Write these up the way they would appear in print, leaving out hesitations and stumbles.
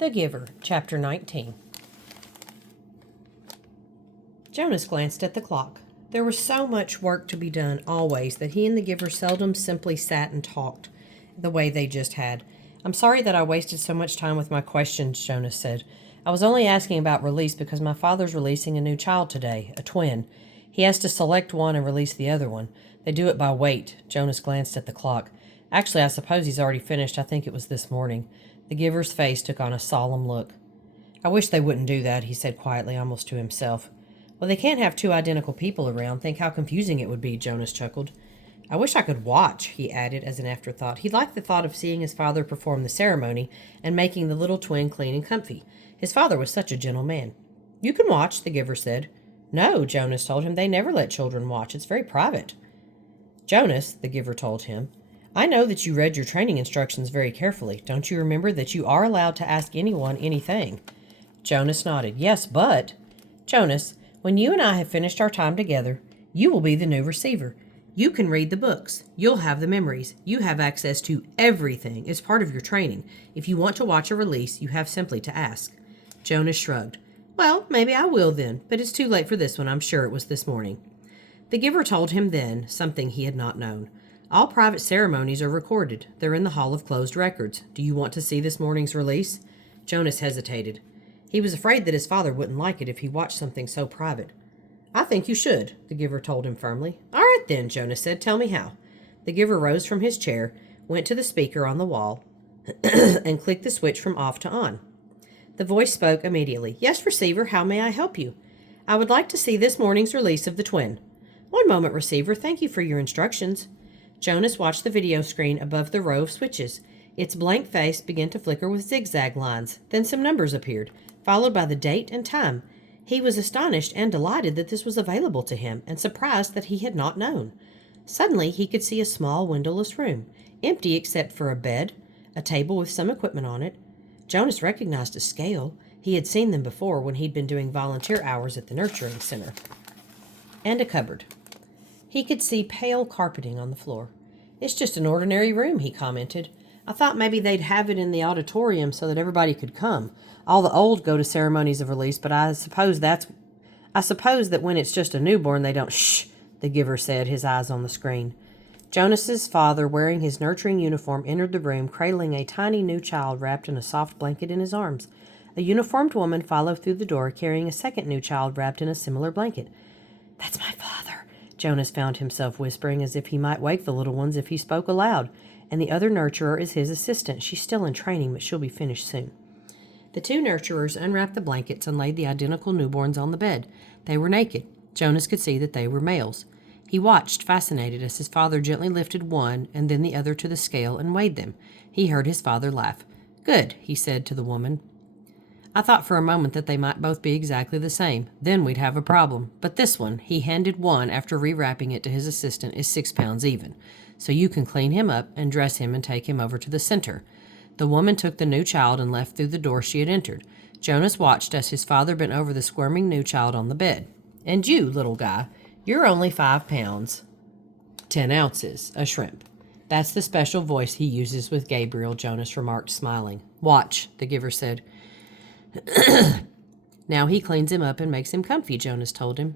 The Giver, Chapter 19. Jonas glanced at the clock. There was so much work to be done always that he and the Giver seldom simply sat and talked the way they just had. "I'm sorry that I wasted so much time with my questions," Jonas said. "I was only asking about release because my father's releasing a new child today, a twin. He has to select one and release the other one. They do it by weight." Jonas glanced at the clock. "Actually, I suppose he's already finished. I think it was this morning." The Giver's face took on a solemn look. "I wish they wouldn't do that," he said quietly, almost to himself. "Well, they can't have two identical people around. Think how confusing it would be," Jonas chuckled. "I wish I could watch," he added as an afterthought. He liked the thought of seeing his father perform the ceremony and making the little twin clean and comfy. His father was such a gentle man. "You can watch," the Giver said. "No," Jonas told him. "They never let children watch. It's very private." "Jonas," the Giver told him, "I know that you read your training instructions very carefully. Don't you remember that you are allowed to ask anyone anything?" Jonas nodded. "Yes, but—" "Jonas, when you and I have finished our time together, you will be the new receiver. You can read the books. You'll have the memories. You have access to everything. It's part of your training. If you want to watch a release, you have simply to ask." Jonas shrugged. "Well, maybe I will then, but it's too late for this one. I'm sure it was this morning." The Giver told him then something he had not known. "All private ceremonies are recorded. They're in the Hall of Closed Records. Do you want to see this morning's release?" Jonas hesitated. He was afraid that his father wouldn't like it if he watched something so private. "I think you should," the Giver told him firmly. "All right then," Jonas said. "Tell me how." The Giver rose from his chair, went to the speaker on the wall, and clicked the switch from off to on. The voice spoke immediately. "Yes, receiver, how may I help you?" "I would like to see this morning's release of the twin." "One moment, receiver. Thank you for your instructions." Jonas watched the video screen above the row of switches. Its blank face began to flicker with zigzag lines. Then some numbers appeared, followed by the date and time. He was astonished and delighted that this was available to him, and surprised that he had not known. Suddenly he could see a small windowless room, empty except for a bed, a table with some equipment on it. Jonas recognized a scale. He had seen them before when he'd been doing volunteer hours at the nurturing center. And a cupboard. He could see pale carpeting on the floor. "It's just an ordinary room," he commented. "I thought maybe they'd have it in the auditorium so that everybody could come. All the old go to ceremonies of release, but I suppose that when it's just a newborn they don't—" "Shh," the Giver said, his eyes on the screen. Jonas's father, wearing his nurturing uniform, entered the room, cradling a tiny new child wrapped in a soft blanket in his arms. A uniformed woman followed through the door, carrying a second new child wrapped in a similar blanket. "That's my father," Jonas found himself whispering, as if he might wake the little ones if he spoke aloud. "And the other nurturer is his assistant. She's still in training, but she'll be finished soon." The two nurturers unwrapped the blankets and laid the identical newborns on the bed. They were naked. Jonas could see that they were males. He watched, fascinated, as his father gently lifted one and then the other to the scale and weighed them. He heard his father laugh. "Good," he said to the woman. "I thought for a moment that they might both be exactly the same. Then we'd have a problem. But this one," he handed one after rewrapping it to his assistant, "is 6 pounds even. So you can clean him up and dress him and take him over to the center." The woman took the new child and left through the door she had entered. Jonas watched as his father bent over the squirming new child on the bed. "And you, little guy, you're only 5 pounds, 10 ounces, a shrimp." "That's the special voice he uses with Gabriel," Jonas remarked, smiling. "Watch," the Giver said. "Now he cleans him up and makes him comfy," Jonas told him.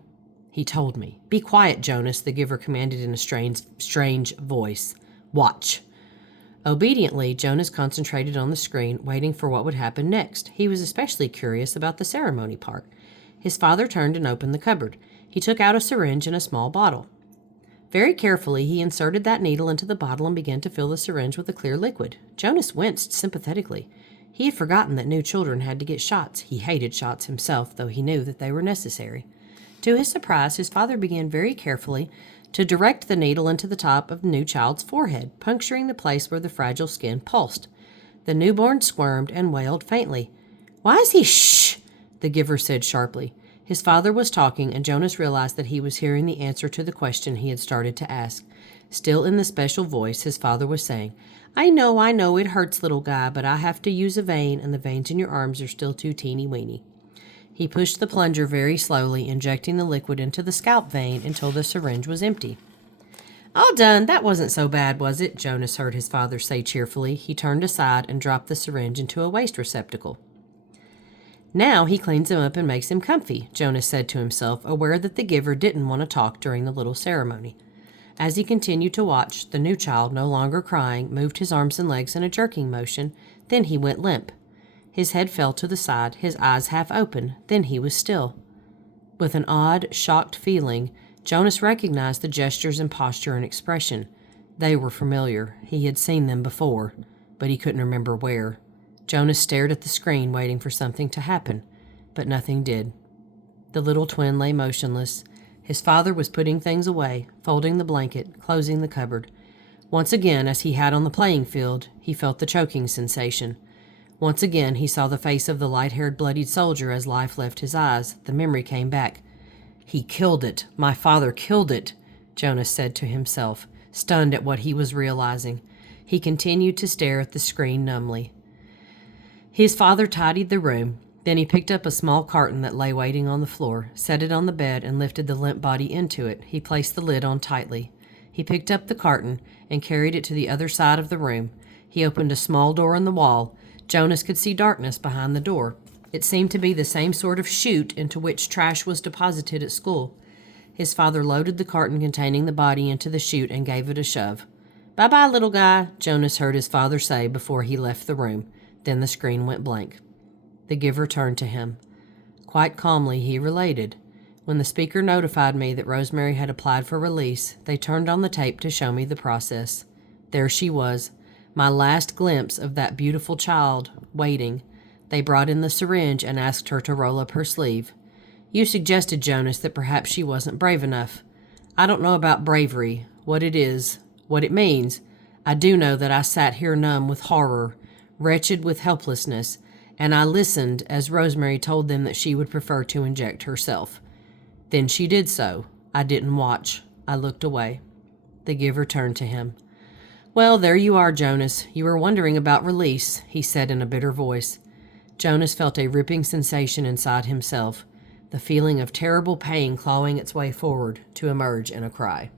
"He told me." "Be quiet, Jonas," the Giver commanded in a strange voice. "Watch." Obediently, Jonas concentrated on the screen, waiting for what would happen next. He was especially curious about the ceremony part. His father turned and opened the cupboard. He took out a syringe and a small bottle. Very carefully, he inserted that needle into the bottle and began to fill the syringe with a clear liquid. Jonas winced sympathetically. He had forgotten that new children had to get shots. He hated shots himself, though he knew that they were necessary. To his surprise, his father began very carefully to direct the needle into the top of the new child's forehead, puncturing the place where the fragile skin pulsed. The newborn squirmed and wailed faintly. "Why is he—" "Shh," the Giver said sharply. His father was talking, and Jonas realized that he was hearing the answer to the question he had started to ask. Still in the special voice, his father was saying, I know, it hurts, little guy, but I have to use a vein, and the veins in your arms are still too teeny-weeny." He pushed the plunger very slowly, injecting the liquid into the scalp vein until the syringe was empty. "All done. That wasn't so bad, was it?" Jonas heard his father say cheerfully. He turned aside and dropped the syringe into a waste receptacle. Now he cleans him up and makes him comfy, Jonas said to himself, aware that the giver didn't want to talk during the little ceremony. As he continued to watch, the new child, no longer crying, moved his arms and legs in a jerking motion. Then he went limp. His head fell to the side, his eyes half open. Then he was still. With an odd, shocked feeling, Jonas recognized the gestures and posture and expression. They were familiar. He had seen them before, but he couldn't remember where. Jonas stared at the screen, waiting for something to happen, but nothing did. The little twin lay motionless. His father was putting things away, folding the blanket, closing the cupboard. Once again, as he had on the playing field, he felt the choking sensation. Once again, he saw the face of the light-haired, bloodied soldier as life left his eyes. The memory came back. "He killed it. My father killed it," Jonas said to himself, stunned at what he was realizing. He continued to stare at the screen numbly. His father tidied the room. Then he picked up a small carton that lay waiting on the floor, set it on the bed, and lifted the limp body into it. He placed the lid on tightly. He picked up the carton and carried it to the other side of the room. He opened a small door in the wall. Jonas could see darkness behind the door. It seemed to be the same sort of chute into which trash was deposited at school. His father loaded the carton containing the body into the chute and gave it a shove. "Bye-bye, little guy," Jonas heard his father say before he left the room. Then the screen went blank. The giver turned to him. Quite calmly, he related. When the speaker notified me that Rosemary had applied for release, they turned on the tape to show me the process. There she was, my last glimpse of that beautiful child, waiting. They brought in the syringe and asked her to roll up her sleeve. You suggested, Jonas, that perhaps she wasn't brave enough. I don't know about bravery, what it is, what it means. I do know that I sat here numb with horror, wretched with helplessness, and I listened as Rosemary told them that she would prefer to inject herself. Then she did so. I didn't watch. I looked away. The giver turned to him. "Well, there you are, Jonas. You were wondering about release," he said in a bitter voice. Jonas felt a ripping sensation inside himself, the feeling of terrible pain clawing its way forward to emerge in a cry.